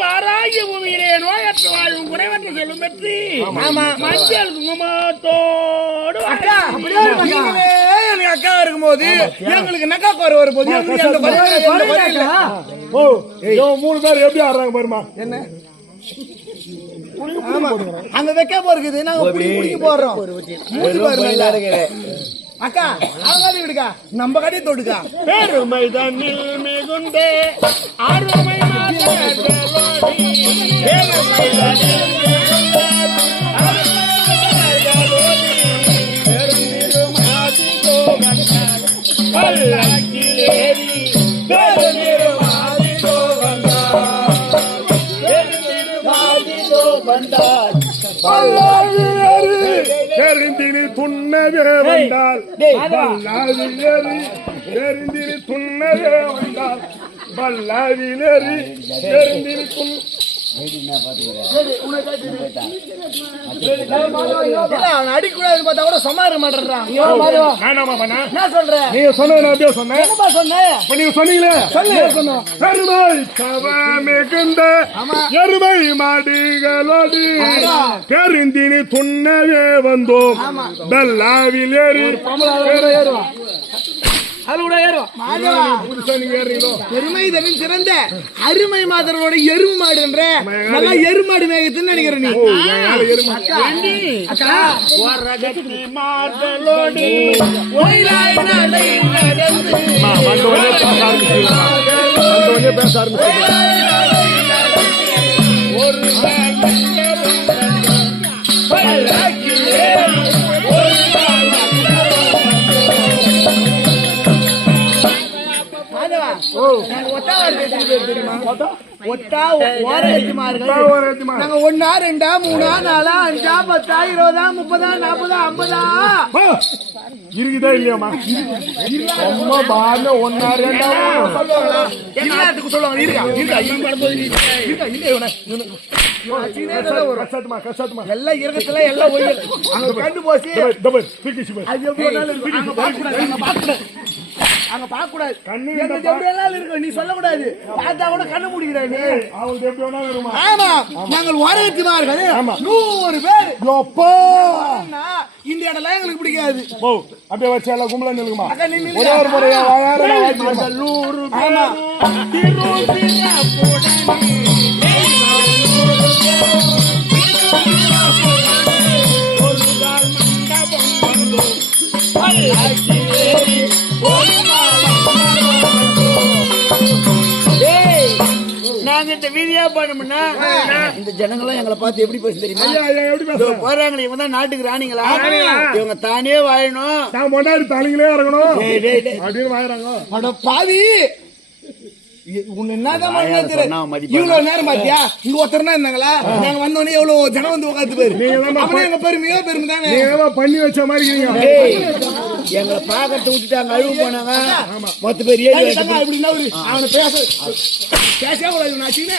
வாராகி பூமியிலே நோயற்ற வாழும் குறைவற்ற செல்லும் பெற்று மஞ்சள் குங்குமத்தோடு அக்கா இருக்கும்போது எங்களுக்கு நக்கா அந்த இல்லை. ஓ இவன் மூணு பேர் எப்படி ஆடுறாங்க பாருமா என்ன? அங்க வைக்க போறது நாங்க போடுறோம். அக்கா அவங்க கதை விடுக்கா. நம்ம கடையை தொடுக்கா. பெருமை தன்னில் மிகுந்த அருமை பல்லாக்கிலேறி தெரிந்தினி துண்ணவே வந்தால் பல்லாவிலேறி தெரிந்தினி துண்ணவே வந்தால் பல்லாவிலேறி தெரிந்தினி துண் அவன் பார்த்தா கூட சும்மா இருக்க என்ன சொல்ற நீங்க அப்படியே என்னப்பா சொன்ன நீங்க சொன்னீங்களே சொல்லு மிகுந்த எருமை மாடுகளோடு பெருந்தினி துண்ணவே வந்தோம் பெல்லாவில் ஏறி அது கூட பெருமை தவிர சிறந்த அருமை மாதரோட மாடுன்ற நல்லா எருமாடு மேகத்துன்னு நினைக்கிற நீ. மாதலோடி பேச ஆரம்பிச்சிடலாம் ஒத்தா ஓரகத்திமார்கள் ஓரகத்திமார். நாங்க ஒன்னா ரெண்டா மூணா நாலா அஞ்சா பத்தா இருபதா முப்பதா நாற்பதா ஐம்பதா? இருக்குதா இல்லையாமா ரொம்ப பாருங்க ஒன்னா ரெண்டா எல்லாத்துக்கும் சொல்லுவாங்க. இருக்கா இருக்கா இவன் வரும்போது இருக்கா இருக்கா இல்ல இவனை. இவன் அடிச்சுக்கினே தான் வரும். கஷ்டமா கஷ்டமா எல்லாம் இருக்கத்துல எல்லாம் ஒய்யல். அங்க கண்டு போச்சு. அங்க. அங்க பார்க்கக்கூடாது. கண்ணு. நீ சொல்லக்கூடாது. பார்த்தா கூட கண்ணு மூடிக்கிறாய் நீ. அவங்களுக்கு எப்படி வருமா ஆமா, நாங்கள் ஓரகத்திமார்கள். ஆமா. நூறு பேர். எப்போ இந்த இடம்லாம் எங்களுக்கு பிடிக்காது. ஓ அப்படியே வச்சு எல்லாம் கும்பலா நில்லுமா அக்கா, நீ நில்லு. ஒரே ஒரு முறையா வாங்கிக்கிறேன். ஆமா. இந்த ஜனங்களும் எங்களை பார்த்து எப்படி பேச தெரியுமா? போறாங்களே இவங்க தான் நாட்டுக்கு ராணிங்களா இவங்க தானே வாழணும். நான் முன்னாடி தலைங்களே இறங்கணும். அப்படின்னு வாங்குறாங்க அட பாவி? இவ்வளவு நேரம் பாத்தியா? இங்க ஒருத்தர் தான் இருந்தாங்களா நாங்க வந்த உடனே எவ்வளவு ஜனம் வந்து உட்காந்து அப்புறம் எங்க பெருமையோ பெருமை தானே? பண்ணி வச்ச மாதிரி எங்களை பாக்கத்தை விட்டுட்டாங்க அழுவு போனாங்க. மொத்த பேர் ஒரு அவனை பேச பேசவே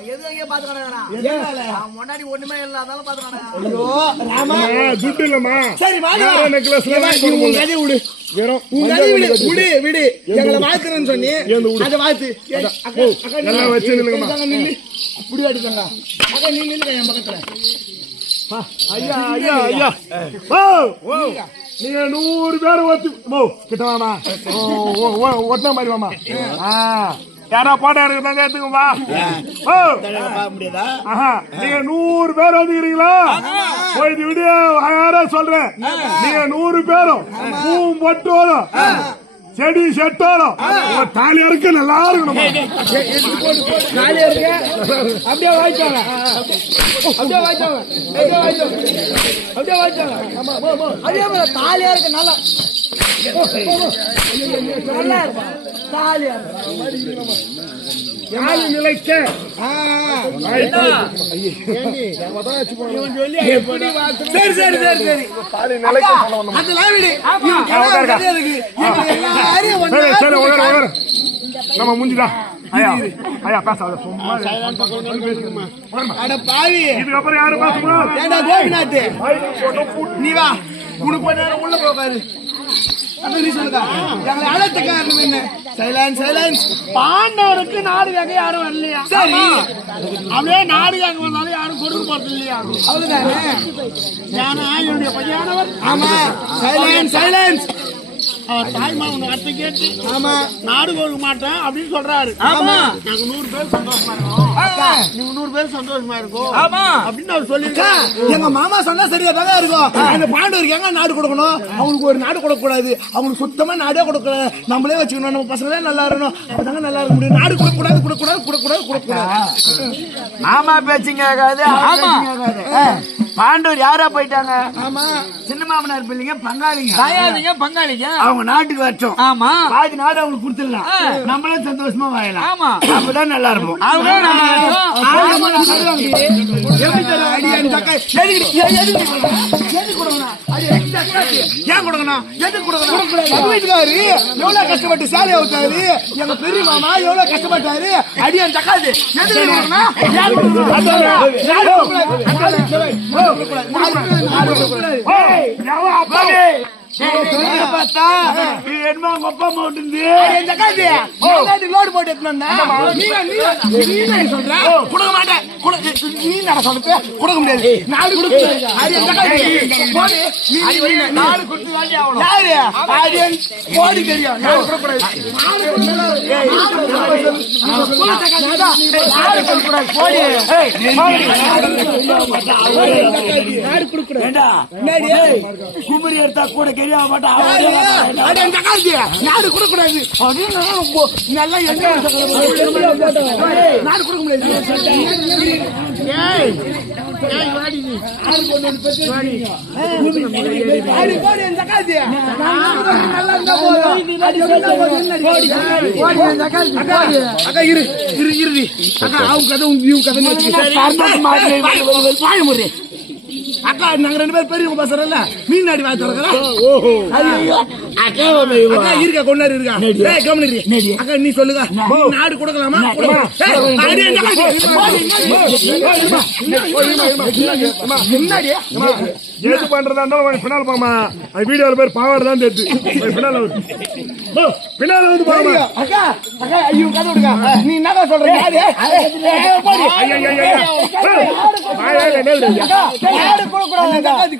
எங்கதான் அத்தை சுபர் அது இப்பதானே சொன்னாங்க necklace, பார்க்க கூடாதுடா necklace system. நாங்க ராணிங்கடா நேரா இஸ்து விடுமா அது நீ சொல்லாத வெயிட் அது அப்படியே கூட இருக்கும் ஓ கசத்துமா உன் முன்னாடி ஒண்ணுமே இல்லாதாலும் துட்டு இல்லம்மா சரி வாங்க வேற necklace எல்லாம் நீ உன் கதையை விடு. வெறும் விடு விடு. விடு எங்களை வாழ்த்துறேன்னு சொன்னி. அதை வாழ்த்து. ஏய், அக்கா, அக்கா, எல்லாம் நில்லு. வச்சு நில்லுங்கம்மா. இந்தாங்க, நில்லு. இப்படி அடிக்கங்க அக்கா நீ நில்லுங்க என் பக்கத்துல. ஐயா ஐயா ஐயா. ஓ நீங்க நூறு பேர் ஒத்து ஓ கிட்ட வாமா ஓ, ஓ, ஓ, ஒட்டின மாதிரி வாமா. ஆ. யாரா போட்டோ எடுக்கிறதா ஆஹா நீங்க நூறு பேர் வந்துக்கிறீங்களா போய் விடிய யாரா சொல்றேன். நீங்க நூறு பேரும் பூவும் பொட்டு வரும் செடி செட்டாலும் உங்க தாலி அறுக்க நல்லா இருக்கணும்? காலியா இருக்க அப்படியே வாய்ச்சாங்க அப்படியே வாய்ச்சாங்க அப்படியே வாய்ச்சாங்க அப்படியே தாலியா இருக்கு நல்லா. நல்லா இருக்கு. தாலியா இருக்கு. நிலைக்க. சரி சரி சரி சரி. உட்காரு நம்ம முடிஞ்சுதா ஐயா ஐயா பேசாத சும்மா அட பாவி. இதுக்கப்புறம் யாரும் பேசக்கூடாது ஏண்டா கோபிநாத். நீ வா. உனக்கு நேரம் உள்ள போகாது நீ சொல்லுங்க எங்களை அழைத்த காரணம் என்ன? Silence silence. பாண்டவருக்கு நாடு கேட்க யாரும் வரலையா? சரி. அப்படியே நாடு கேட்க வந்தாலும் யாரும் கொடுக்க போறது இல்லையா? அவ்வளவுதானே? ஏன்னா என்னுடைய பையனவர் ஆமா. Silence silence. அவர் தாய்மாமன் வார்த்தை கேட்டு ஆமா. நாடு கொடுக்க மாட்டேன் அப்படின்னு சொல்றாரு. ஆமா. நாங்க நூறு பேர் சந்தோஷமா இருக்கோம். நீங்க நூறு பேர் சந்தோஷமா இருக்கும் ஆமா. அப்படின்னு அவர் அக்கா, சொல்லிருக்காரு எங்க மாமா சொன்னா சரியா தாங்க இருக்கும். அந்த பாண்டவருக்கு எங்க நாடு கொடுக்கணும்? அவங்களுக்கு ஒரு நாடு கொடுக்க கூடாது அவங்களுக்கு சுத்தமா நாடே கொடுக்கக்கூடாது நம்மளே வச்சுக்கணும். நம்ம பசங்களே நல்லா இருக்கணும். அப்பதாங்க நல்லா இருக்க முடியும். நாடு கொடுக்க கூடாது கொடுக்க கூடாது கொடுக்க கூடாது கொடுக்க கூடாது மாமா பேச்சுங்க கேட்காது ஆமா. பாண்டவர் யாரா போயிட்டாங்க? ஆமா. சின்ன மாமனார் பிள்ளைங்க பங்காளிங்க. தாயாதிங்க பங்காளிங்க. அவங்க நாட்டுக்கு வரட்டும். ஆமா. பாதி நாடு அவங்களுக்கு கொடுத்துடலாம். நம்மளே சந்தோஷமா வாழலாம். ஆமா. அப்பதான் நல்லா இருப்போம் அவங்க நல்லா இருக்கும். ஏன் கொடுக்கணும்? எதுக்கு கொடுக்கணும்? வீட்டுக்காரு எவ்வளவு கஷ்டப்பட்டு சேலை அவுத்தாரு எங்க பெரிய மாமா எவ்வளவு கஷ்டப்பட்டாரு அடி அந்த அக்காது எதுக்கு கொடுக்கணும்? ஏன் கொடுக்கணும்? நாடு கொடுக்கக்கூடாது. நாடு கொடுக்கக்கூடாது. நாடு கொடுக்கக்கூடாது. ஏய், எவன் அப்பா? பார்த்தா இது என்னமோ உங்க அப்பா அம்மா விட்டு அடி, இந்த அக்காது எல்லாத்தையும் load போட்டு நீங்க- சொல்ற? கொடுக்க மாட்டேன். கொடு- நீ என்ன சொல்றது? கொடுக்க முடியாது. நாடு கொடுக்கக்கூடாது. அடி, இந்த அக்காது. போடு. நீ- நீ வை. நாடு கொடுத்து தாண்டி ஆகணும். யாரு? அடி, போடி தெரியும். ஏய், நாடு கொடுக்கக்கூடாது. நாடு கொடுக்கக்கூடாது. போடி. ஏண்டா குமரி எடுத்தா கூட கெரியா மாட்டா. நாடு கொடுக்கக்கூடாது. அப்படின்னு நல்லா நாடு கொடுக்க முடியாது அக்கா இரு இரு அக்கா அவங்க கதை உங்க இவங்க கதை வச்சுக்கிட்டு முறை அக்கா நாங்க ரெண்டு பேரும் பெரியவங்க பேசுறோம்ல மீன் நாடி வாய் திறக்கிறோம் அக்கா இருக்கா கொண்டாரு இருக்கா. ஏய் கவனி இரு. அக்கா நீ சொல்லுங்க. நாடு கொடுக்கலாமா? எது பண்றதா இருந்தாலும் பின்னால் போமா அது வீடியோல பேர் பாவாடை தான் தெரியுது பின்னால பின்னால வந்து போமா தெரியும். அக்கா அக்கா ஐயோ கதை விடுங்க நீ என்ன இருக்கு? கொடுக்கக்கூடாது. அக்கா, அது?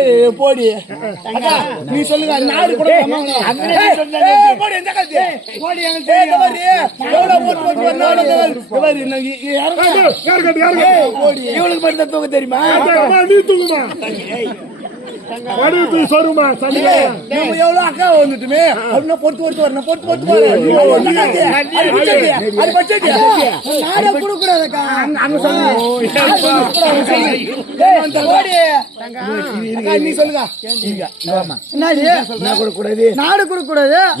ஏய், போடி நீ சொல்லுங்க நாடு? ஏய், போடி, இந்த காலத்து. போடி, எனக்கு தெரியும். கட்டு? இவளுக்கு மட்டும் தூக்க தெரியுமா நீ தூங்குமா சொருமா நம்ம எவ்வளவு அக்கா வந்துட்டுமே அப்படின்னா பொறுத்து பொறுத்து வரணும் பொறுத்து பொறுத்து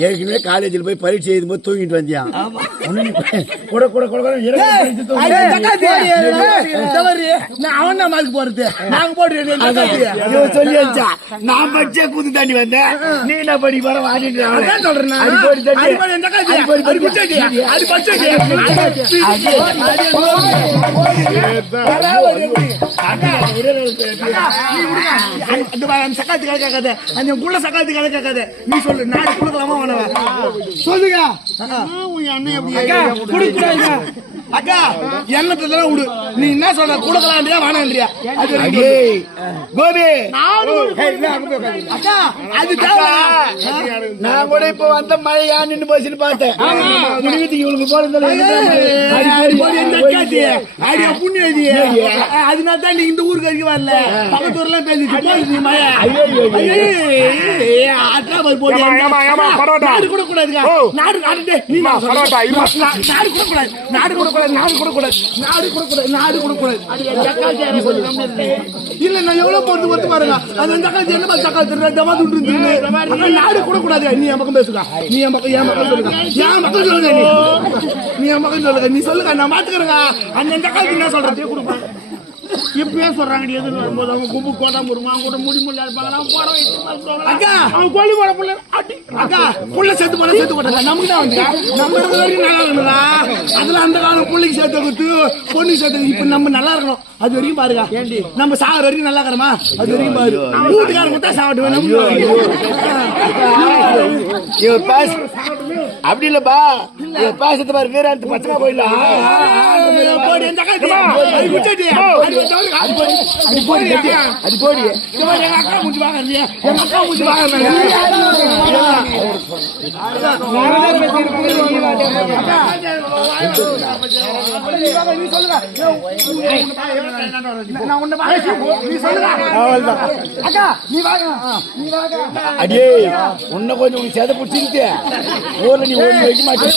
ஏற்கனவே காலேஜில் போய் பரீட்சை எழுதும் போது தூங்கிட்டு வந்தியான் கூட கூட கூட அவன் போறது நாங்க போட்டு சொல்லி நான் படிச்சே கூத்து தாண்டி வந்தேன் நீ என்ன படி வர வாடிட்டு அதான் சொல்றேன். அடிப்படி தட்டி. அடிப்படி இந்த காலத்து. அடிப்படி. அந்த மாதிரி அந்த சக்காத்து கதை கேட்காத கதை நீ சொல்லு நாடு கொடுக்கலாமா வேணாமா சொல்லுங்க உன் அண்ணன் எப்படி. அக்கா எண்ணத்துல விடு. நீ என்ன சொல்ற? கொடுக்கலான்றியா வேணான்றியா அது அடியே கோபி. அக்கா அது நான் கூட இப்ப வந்த மழை ஏன் நின்னு போச்சுன்னு பார்த்தேன். முடிவுக்கு இவளுக்கு போறது? அடியா, புண்ணியவதி. அதனால தான் நீ இந்த ஊருக்கு வரைக்கும் வரல. பக்கத்து ஊர்ல பேசிச்சு போகுது நீ மழை. நாடு கொடுக்கக்கூடாதுக்கா. ஓ. நாடு, நாடு, டேய், நீ அம்மா, நான் பரோட்டா, இருமா. நா- நாடு கொடுக்கக்கூடாது. நாடு கொடுக்கக்கூடாது, நாடு கொடுக்கக்கூடாது. நாடு கொடுக்கக்கூடாது, நாடு கம்மியா இல்ல நான் எவ்வளவு பொறுத்து பொறுத்து பாருங்க. அது அந்த அக்காச்சி என்ன அக்கா திருட டமா. அக்கா, நாடு கொடுக்கக்கூடாது. நீ என் பக்கம் பேசுங்க நீ என் பக்கம் என் பக்கம் சொல்லுங்க என் பக்கம் சொல்லுங்க நீ. நீ என் பக்கம் சொல்லுங்க நீ சொல்லுங்க நான் மாத்துக்கிறேங்க அந்த அக்காச்சி என்ன சொல்றது கொடுப்பேன் இப்பயே சொல்றாங்க எதுன்னு வரும்போது அவங்க கும்பு கோட்டா முருமா அவங்க கூட முடி முள்ள இருப்பாங்க நான் போட அக்கா! அவன் கோழி போட புள்ள அடி அக்கா புள்ள செத்து போட செத்து போட்டாங்க நமக்கு தான் வந்து நம்ம இருக்கிற வரைக்கும் நல்லா இருக்கணும்டா அதுல அந்த காலம் புள்ளைக்கு சேர்த்து கொடுத்து பொண்ணுக்கு சேர்த்து இப்ப நம்ம நல்லா இருக்கணும். அது வரைக்கும் பாருங்க நம்ம சாகிற வரைக்கும் நல்லா இருக்கிறோமா அது வரைக்கும் பாரு. வீட்டுக்காரங்க கொடுத்தா சாப்பிடுவேன். இவர் பேச அப்படி இல்லப்பா. பேசுறது பாரு வீராந்து பச்சமா போயிடலாம் அக்கா அது போடி அது போடி அது போடி எங்க அக்கா முடிச்சு வாங்க எங்க அக்கா முடிச்சு வாங்க அடியே உன்ன கொஞ்சம் உனக்கு சேத ஊர்ல நீ ஓடி வைக்க மாட்டேன்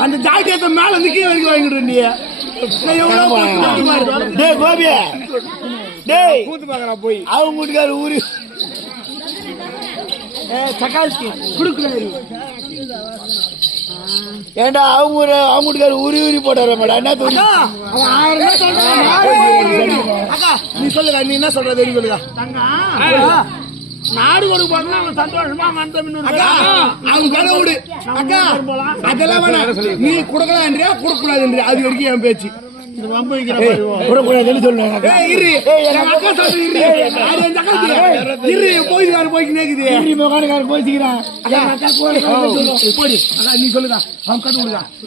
அந்த ஜாக்கெட்டை மேல இருந்து கீழே வரைக்கும் வாங்கிட்டு நீ போட்டு பாரு. டேய் கோபியா டேய். போய். அவங்க வீட்டுக்கார ஊரு. ஏண்டா அவங்க ஊரு அவங்க வீட்டுக்கார ஊரி ஊரி போட்டார மேடம் என்ன தோணி அவன் ஆயிரம் நீ சொல்லுங்க நீ என்ன சொல்ற தெரியும்? சொல்லுங்க நாடு கொடுக்க போறோம்னா அவன் சந்தோஷமா அவன் கதை விடு. அக்கா அதெல்லாம் வேணாம். நீ கொடுக்கலான்றியா கொடுக்க கூடாதுன்றியா அது வரைக்கும் என் பேச்சு.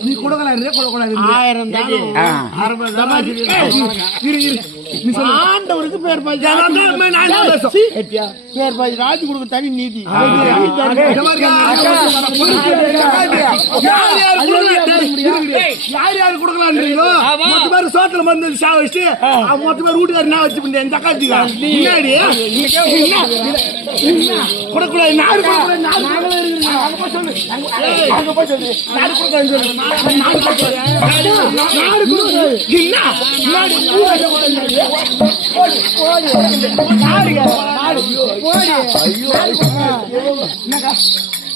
நீ கொடுக்கலாம் ஆண்டவருக்கு பேர் பேர் பாஜி ராஜி கொடுக்க தனி நீதி யார் யாரு கொடுக்கலான்றீங்களோ மொத்த பேர் சோத்துல வந்து சா வச்சுட்டு மொத்த பேர் வீட்டுக்காரர் நான் வச்சு எந்த காட்சிக்கா முன்னாடி கொடுக்கூடாது நாடு கொடுக்கூடாது நாடு போய் போய் நாடு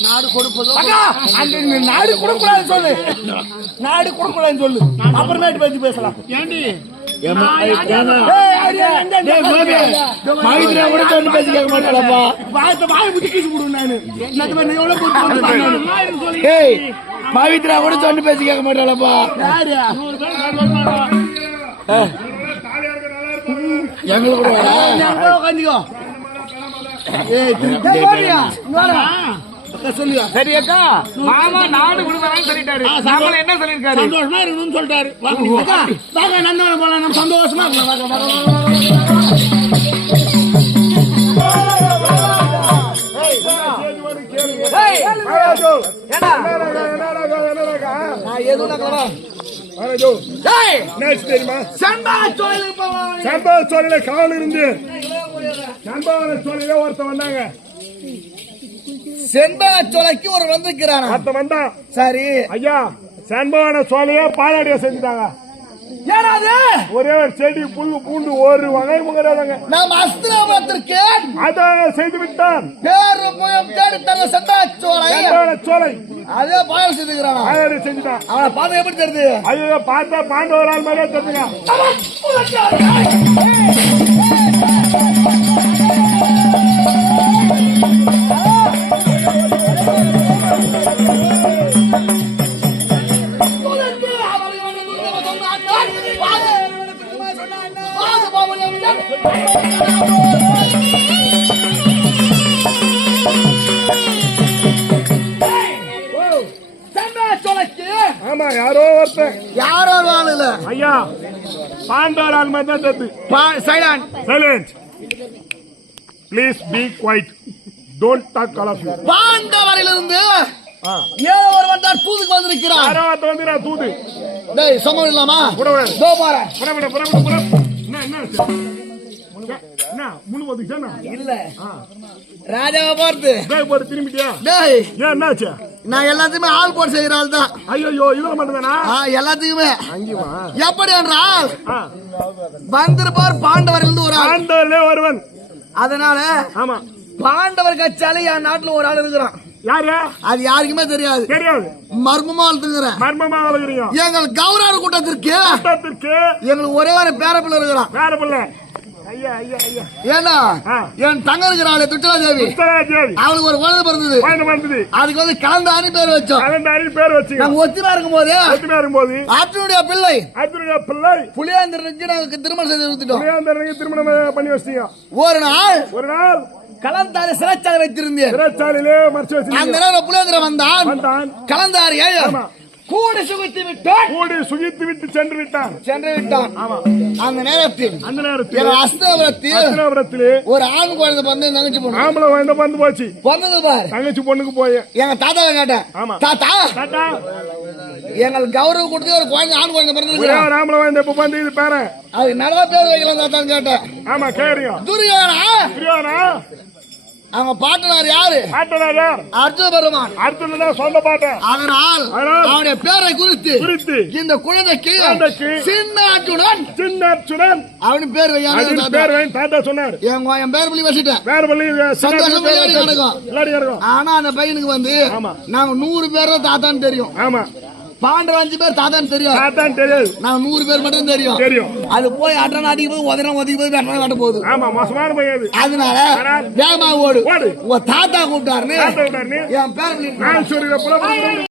நாடு கொடுக்கூடாது கொடுப்பதோ நீ நாடு கொடுக்கூடாதுன்னு சொல்லு நாடு கொடுக்கூடாதுன்னு சொல்லு அப்புறமேட்டு பத்தி பேசலாம் ஏண்டி மகிழ்ச்சியா கூட சொன்ன பேசி கேட்க மாட்டாளப்பா. பவித்ரா கூட உட்காந்துக்கோ ஏய் திருப்பி போறியா அக்கா சொல்லுங்க சரி அக்கா மாமா நாடு கொடுக்கறான்னு சொல்லிட்டாரு நாமளும் என்ன சொல்லிருக்காரு சந்தோஷமா இருக்கணும்னு சொல்லிட்டாரு வாங்க நந்தவனம் போலாம் நம்ம சந்தோஷமா வாங்க, வாங்க. தெரியுமா. சம்பவ சோழல காவல் இருந்து. சம்பவ சோழல ஒருத்தன் வந்தாங்க. செண்பகச்சோலைக்கு ஒரு வந்திருக்கிறானா வந்தான். சரி. ஐயா சண்பவன சோழைய பாலாடிய செஞ்சுட்டாங்க. ஏனாது? ஒரே ஒரு செடி புல்லு பூண்டு ஒரு வகை முகராதாங்க நாம் அஸ்திராபத்திற்கு அதை செய்து விட்டான் பேரு முயம் தேடி செண்பகச்சோலை சண்பவன சோலை. அதே பாயல் செய்துக்கிறானா? பாலாடிய செஞ்சுட்டான் அவனை பார்த்து எப்படி தெரியுது? ஐயோ பார்த்தா பாண்டவரால் மாதிரியே தெரிஞ்சுங்க ஆமா யாரோ ஒருத்தன். யாரோ வாழல ஐயா பாண்டவர் ஆள் மாதிரி தான் Ceylon. Silent please be quiet don't talk all of you பாண்டவரிலிருந்து ஏழோ ஒருவன் தான் தூதுக்கு வந்திருக்கிறான். யாரோ ஒருத்தன் தூது. டேய் சமம் இல்லாமா? பாரேன் புறப்பட புறப்பட புற என்ன என்ன? என்ன? முன்னு போதுச்சா இல்ல. ராஜாவை பார்த்து பேக் போட்டு திரும்பிட்டியா? டேய். ஏன் என்னாச்சு? நான் எல்லாத்தையுமே ஆள் போட்டு செய்கிற ஆள் தான் ஐயோ இதுல மட்டும்தானா எல்லாத்துக்குமே எப்படி என்றால் வந்திருப்பார் பாண்டவரிலிருந்து ஒரு ஆள். ஆண்டவர்லே ஒருவன். அதனால ஆமா. பாண்டவர் கட்சியால என் நாட்டுல ஒரு ஆள் இருக்கிறான். யாரு? அது யாருக்குமே தெரியாது. தெரியாது. மர்மமா வளர்த்துக்கிறேன் மர்மமா வளர்க்குறீங்க எங்கள் கௌரவ கூட்டத்திற்கு எங்களுக்கு ஒரே ஒரு பேரப்பிள்ளை இருக்கிறான். வேற பிள்ளை ஐயா ஐயா. ஐயா ஏன்னா. என் தங்க இருக்கிறாள் துட்டலாதேவி உத்தராஜேவி அவளுக்கு ஒரு குழந்தை பிறந்தது. பயணம் வந்தது அதுக்கு வந்து கலந்தாணி பேர் வச்சோம். கலந்தாரி பேர் வச்சுங்க நாங்க ஒத்தினா இருக்கும் போது ஒத்துமையா இருக்கும்போது அர்ஜுனுடைய பிள்ளை அர்ஜுனுடைய பிள்ளை புளியாந்தருக்கு நாங்க திருமணம் செய்து கொடுத்துட்டோம். புளியாந்தரனுக்கு திருமணம் பண்ணி வச்சிட்டீங்க ஒரு நாள் ஒரு நாள் கலந்தாரி சிறைச்சாலை வைத்திருந்தேன். சிறைச்சாலையிலே மறைச்சு அந்த நேரம் புளியாந்திரம் வந்தான். வந்தான். கலந்தாரியை ஆமா. கூடி சுகித்து விட்டான். கூடி சுகித்து விட்டு சென்று விட்டான். சென்று விட்டான். ஆமா. அந்த நேரத்தில் அந்த நேரத்தில் அஸ்தபுரத்தில் அர்ஜுனாபுரத்திலே ஒரு ஆண் குழந்தை வந்து தங்கச்சி பொண்ணு. ஆம்பளை வந்து வந்து போச்சு. வந்தது பாரு. தங்கச்சி பொண்ணுக்கு போய். எங்க தாத்தாவை கேட்டேன். ஆமா. தாத்தா தாத்தா. எங்கள் கௌரவ கொடுத்து ஒரு குழந்தை ஆண் குழந்தை ஒரு ஆம்பளை வந்து இப்ப வந்து இது பேர. அது நல்ல பேர் வைக்கலாம் தாத்தான்னு கேட்டேன். ஆமா கேரியம் துரியோனா பிரியாணா அவங்க பாட்டனார் யாரு? பாட்டனார் யார்? அர்ஜுன பெருமான். அடுத்ததுதான் சொந்த பாட்டன் அதனால் அவனுடைய பேரை குறித்து குறித்து இந்த குழந்தைக்கு குழந்தைக்கு சின்ன அர்ஜுனன் சின்ன அர்ச்சுனன் அவனு பேர் வையான பேர் வாங்கி தாத்தா சொன்னார். என் என் பேர் சொல்லி வச்சுட்டேன். வேற வழி சந்தோஷம் விளையாடி கிடக்கும். ஆனா அந்த பையனுக்கு வந்து. நாங்க நூறு பேர் தான் தாத்தான்னு தெரியும். ஆமா. பாண்டவர் அஞ்சு பேர் தாத்தான்னு தெரியும். தாத்தான் தெரியாது. நாங்க நூறு பேர் மட்டும் தெரியும். தெரியும். அது போய் அட்டன் அடிக்கும் போது உதரம் ஒதுக்கி போது அட்டன் காட்ட போகுது. ஆமா மோசமான பையன் அது. அதனால ஆனால் வேகமா ஓடு. உங்க தாத்தா கூப்பிட்டாருன்னு என் பேர் நான் புல